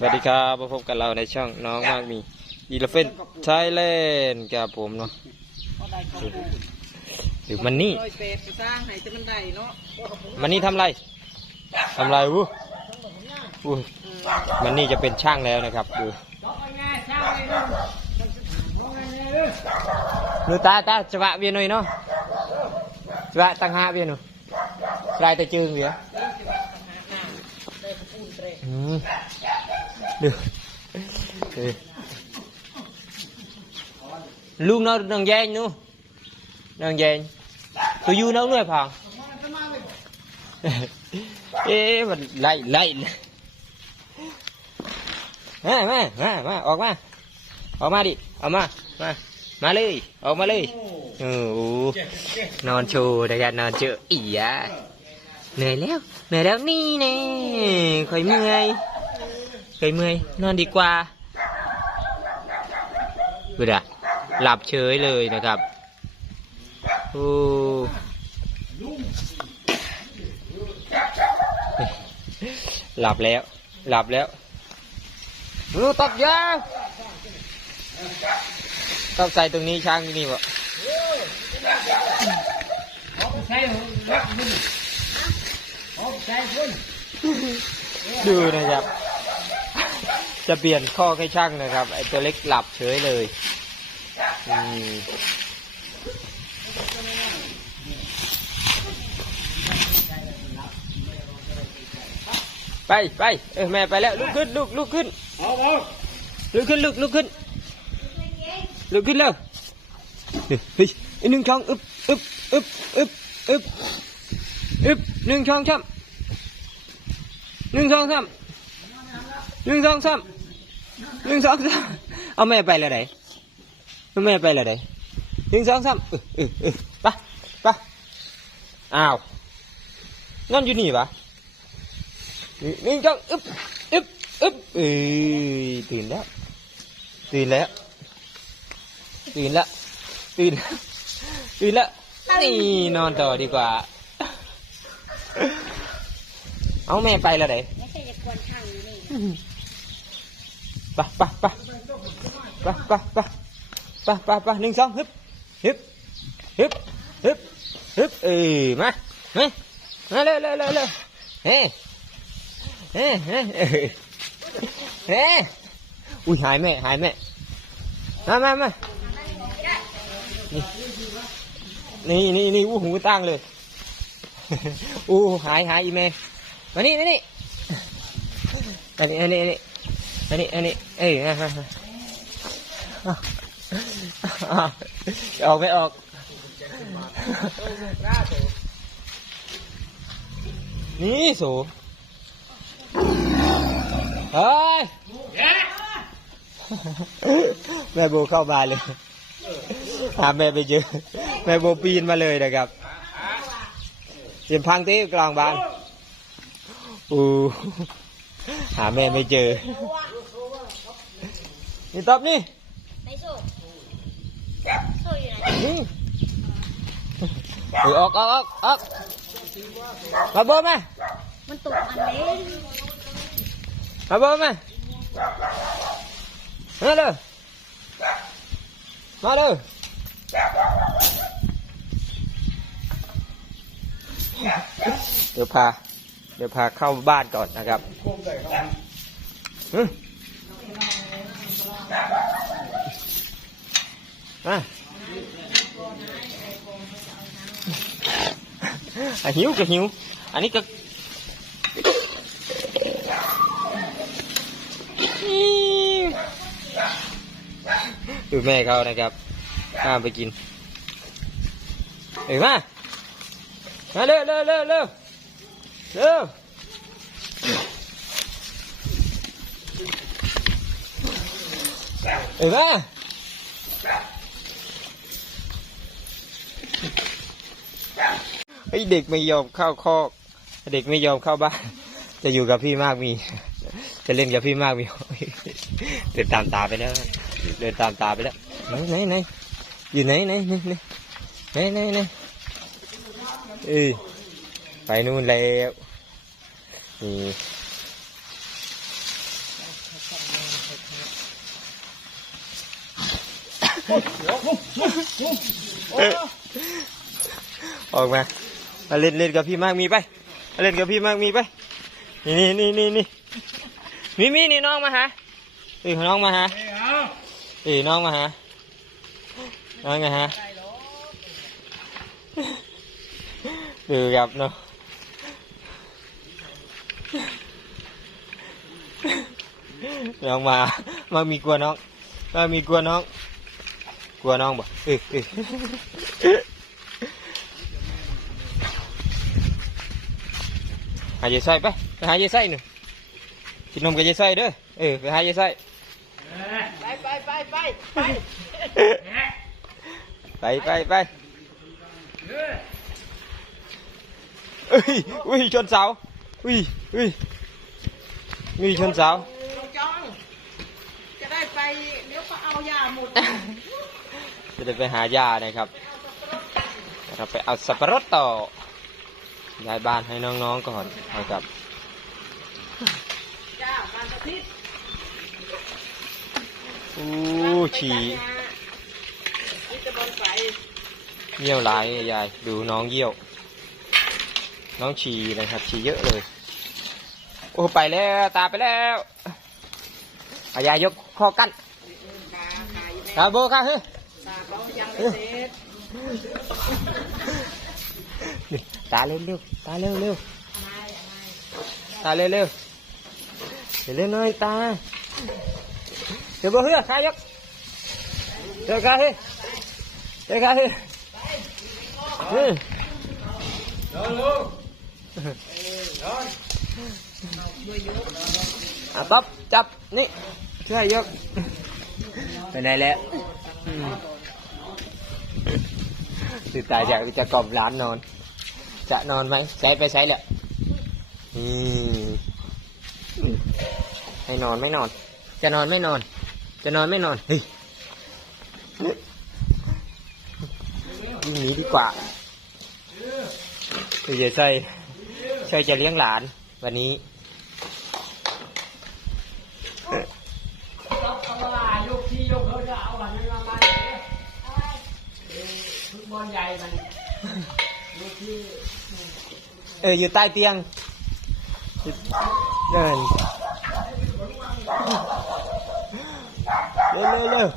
สวัสดีครับมาพบกับเราในช่องน้องมากมีอีเลฟเฟนไทยแลนด์กับผมเนาะหรือมันนี่มันนี่ทำไรทำไรวู้วู้มันนี่จะเป็นช่างแล้วนะครับดูนูตาตาจะวะเวียนหน่อยเนาะจะวะตังหาเวียนหน่อยลายตะจึงเวีย อืมดูดูลูก nó đừng dên nu đừng dên tôi vui nó nuôi phòng เอ๊ะมันไล่ไล่มามามามาออกมาออกมาดิออกมามามาเลยออกมาเลยโอ้โหนอนโชว์นะครับนอนเจออียะเหนื่อยแล้วเหนื่อยแล้วนี่แน่ค่อยเมื่อย เคยเมื่อยนอนดีกว่าดูดะหลับเฉยเลยนะครับโอ้หลับแล้ว หลับแล้วรู้ตับยางต้องใส่ตรงนี้ช้างนี่วะใช่ดูนะครับ จะเปลี่ยนข้อให้ช่างนะครับ ไอตัวเล็กหลับเฉยเลยอืมไปไปเออแม่ไปแล้วลุกขึ้นลุกลุกขึ้นลุกขึ้นลุกลุกขึ้นลุกขึ้นแล้วเฮ้ยอีหนึ่งช่องอึบอึบอึบอึบอึบอึบหนึ่งช่องช้ำหนึ่งช่องช้ำหนึ่งช่องช้ำ หนึ่งช่องช้ำเอาแม่ไปแล้วไหนเอาแม่ไปแล้วไหนหนึ่งช่องช้ำเออเออเออไปไปอ้าวนั่นอยู่นี่ปะหนึ่งช่องอึ๊บอึ๊บอึ๊บเอ้ยตื่นแล้วตื่นแล้วตื่นแล้วตื่นแล้วตื่นแล้วนี่นอนต่อดีกว่า เอาแม่ไปแล้วไหนไม่ใช่จะควรช่างนี่ ปไปไปไปไปไปไปไปไปหนึ่งสองฮึบฮึบฮึบฮึบฮึบเออมามามาเร็วเร็วเร็วเร็วเฮ้เฮ้เฮ้เฮ้เฮ้อุ้ยหายแม่หายแม่มามามานี่นี่นี่นี่อู้หูตั้งเลยอู้หายหายอีเมมานี่มานี่อันนี้อันนี้ อันนี้อันนี้เอ้ยอะอะอ่ออกไม่ออกนี่สูเฮ้ยแม่โบเข้ามาเลยหาแม่ไปเจอแม่โบปีนมาเลยนะครับเสียงพังตีกลางบ้านอู้หาแม่ไม่เจอ นี่ตอบนี่ในโซ่โซ่อยู่ไหนนี่เออออกออกออกออกมาเบอร์มามันตกอันเล็กมาเบอร์มามาเลยมาเลยเดี๋ยวพา เดี๋ยวพาเข้าบ้านก่อนนะครับ à hiếu kìa hiếu anh ấy cực ừ mẹ cậu này gặp à phải chín ừ mà à, lêu lêu lêu lêu lêu ไหมไอเด็กไม่ยอมเข้าคอก เด็กไม่ยอมเข้าบ้าน จะอยู่กับพี่มากมี จะเล่นกับพี่มากมี เดินตามตาไปแล้ว เดินตามตาไปแล้ว ไหนไหนไหนอยู่ไหนไหนไหนไหนไหนไหนไหนเอ้ยไปนู่นแล้วนี่ ออกมามาเล่นเล่นกับพี่มากมีไปมาเล่นกับพี่มากมีไปนี่นี่นี่นี่มีมีนี่น้องมาหาเอ้ยน้องมาหาเออน้องมาหาน้องมาหาดูครับเนาะน้องมามามีกลัวน้องมามีกลัวน้อง กลัวน้องบ่เอ้ยเอ้ยหาเยไส้ไปไปหาเยไส้หนูกินนมกับเยไส้เด้อเออไป ก็เอายาหมดจะได้ไปหายานะครับ เราไปเอาสับปะรดต่อย้ายบ้านให้น้องๆก่อนนะครับจ้าบ้านอาทิตย์อู้ฉี่นี่จะบอลไฟเยี่ยวไหลายยายดูน้องเยี่ยว น้องฉี่นะครับ ฉี่เยอะเลย โอ้ไปแล้ว ตาไปแล้วเอายายยกข้อกั้นตาขายแม่ตาโบค่ะเฮ้ย ตาเร็วเร็วตาเร็วเร็วตาเร็วเร็วเดี๋ยวเร็วหน่อยตาเดี๋ยวโบเฮ้ยขายกเดี๋ยวขาเฮ้ยเดี๋ยวขาเฮ้ยเฮ้ยอะต๊บจับนี่ช่วยยกไปไหนแล้ว ตื่นตาจากจะกล่อมร้านนอน จะนอนไหมใช้ไปใช้แหละอืมให้นอนไม่นอน จะนอนไม่นอน จะนอนไม่นอนเฮ้ยวิ่งหนีดีกว่าเดี๋ยวใช่ใช่จะเลี้ยงหลาน วันนี้ ฟุตบอลใหญ่มันยกที่เอออยู่ใต้เตียงอยู่เดินเร็วเร็วเร็ว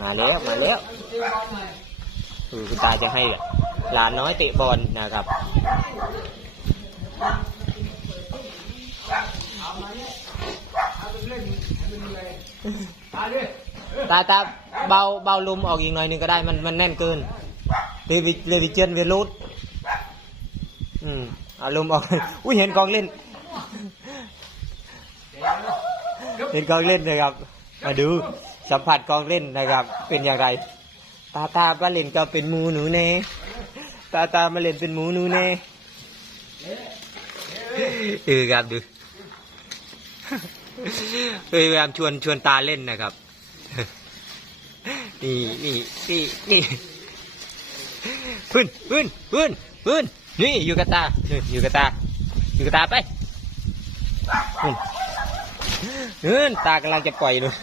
มาแล้วมาแล้วคือคุณตาจะให้หลานน้อยเตะบอลนะครับมาดิ ตาตาเบาเบาลุมออกอีกหน่อยหนึงก็ได้มันมันแน่นเกินเลวิเลวิเจนเวลูดอืมเอาลมออก อุ้ยเห็นกองเล่น เห็นกองเล่นนะครับ มาดูสัมผัสกองเล่นนะครับ เป็นอย่างไร ตาตามาเล่นก็เป็นหมูหนูเน่ตาตามาเล่นเป็นหมูหนูเน่เออครับดูพยายามชวนชวนตาเล่นนะครับ นี่นี่นี่นี่พื้นพื้นพื้นพื้นนี่อยู่กับตาอยู่กับตาอยู่กับตาไปพื้นพื้นตากำลังจะปล่อยลม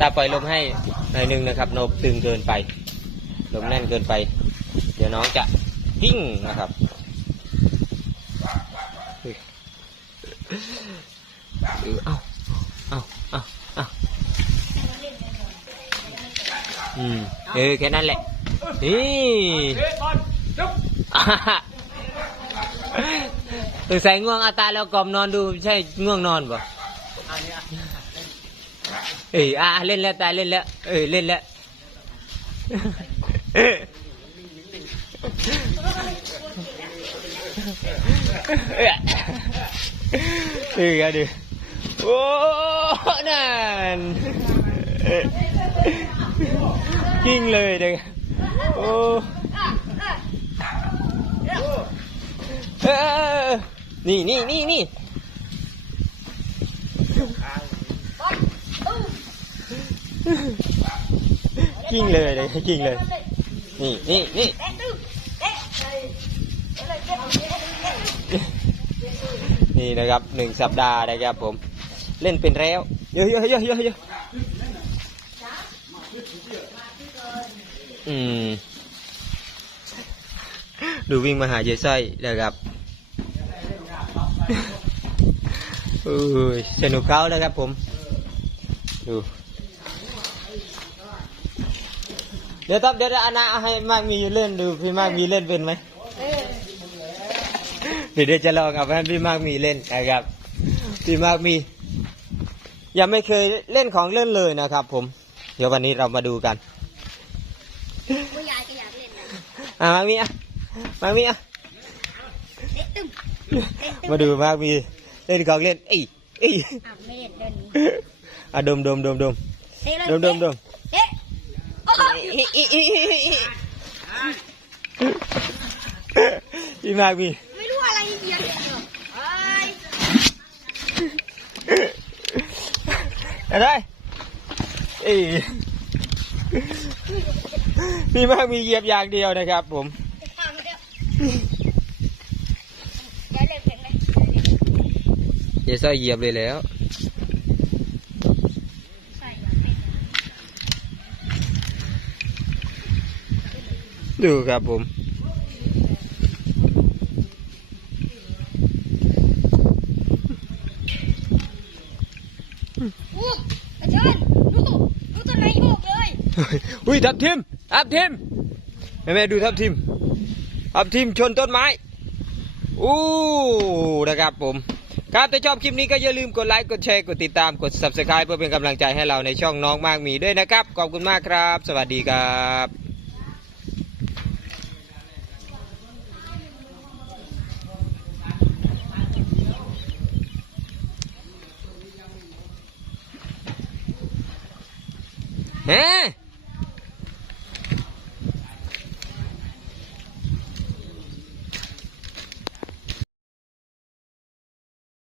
ตาปล่อยลมให้หน่อยหนึงนะครับ โนบตึงเกินไป ลมแน่นเกินไป เดี๋ยวน้องจะกิ้งนะครับเฮ้ยเอ้าเอ้าเอ้าเอ้า อืม เออแค่นั้นแหละ นี่เฮ้ยบอลจุ๊บเออใส่ง่วงอาตาแล้วกอมนอนดูใช่ง่วงนอนป่ะอันนี้อะเอออะเล่นแล้วตาเล่นแล้ว เออเล่นแล้วเออเออเอาดิโอ้นั่น กิ้งเลยเด็กโอ้เออนี่นี่นี่นี่กิ้งเลยเด็กกิ้งเลย นี่นี่นี่นี่นะครับหนึ่งสัปดาห์นะครับผม เล่นเป็นแล้ว เยอะเยอะเยอะเยอะ อืม ดูวิ่งมาหาเจสร้อยนะครับเอ้ยสนุกเขาแล้วครับผม ดู เดี๋ยวต้องเดี๋ยวอานาให้มากมีเล่นดูพี่มากมีเล่นเป็นไหมเดี๋ยวเดี๋ยวจะลองเอาให้พี่มากมีเล่นนะครับ พี่มากมี ยังไม่เคยเล่นของเล่นเลยนะครับผม เดี๋ยววันนี้เรามาดูกัน ผู้ยายก็อยากเล่นนะอะมากมีอะมากมีอะเตะตึ้มเตะตึ้มมาดูมากมีเล่นของเล่นเอ้ยเอ้ยอะไม่เล่นเดินหนีอะดมดมดมดมเตะเลยดมดมดมเตะโอ้ยพี่มากมีไม่รู้อะไรเดียวเลยเหรอเอ้ยอะไรเอ้ย พี่มากมีเหยียบอย่างเดียวนะครับ ผมทำแล้วเดี๋ยวเล่นเพลงเลยเจสร้อยเหยียบเลยแล้วใช่อยากเล่นดูครับผมอู้อาจารย์ดูดูต้นไม้โยกเลย อุ้ยทับทิม ทับทิมแม่แม่ดูทับทิมทับทิมชนต้นไม้อู้นะครับผมครับถ้าชอบคลิปนี้ก็อย่าลืมกดไลค์กดแชร์กดติดตามกด subscribe เพื่อเป็นกำลังใจให้เราในช่องน้องมากมีด้วยนะครับ ขอบคุณมากครับ สวัสดีครับเฮ้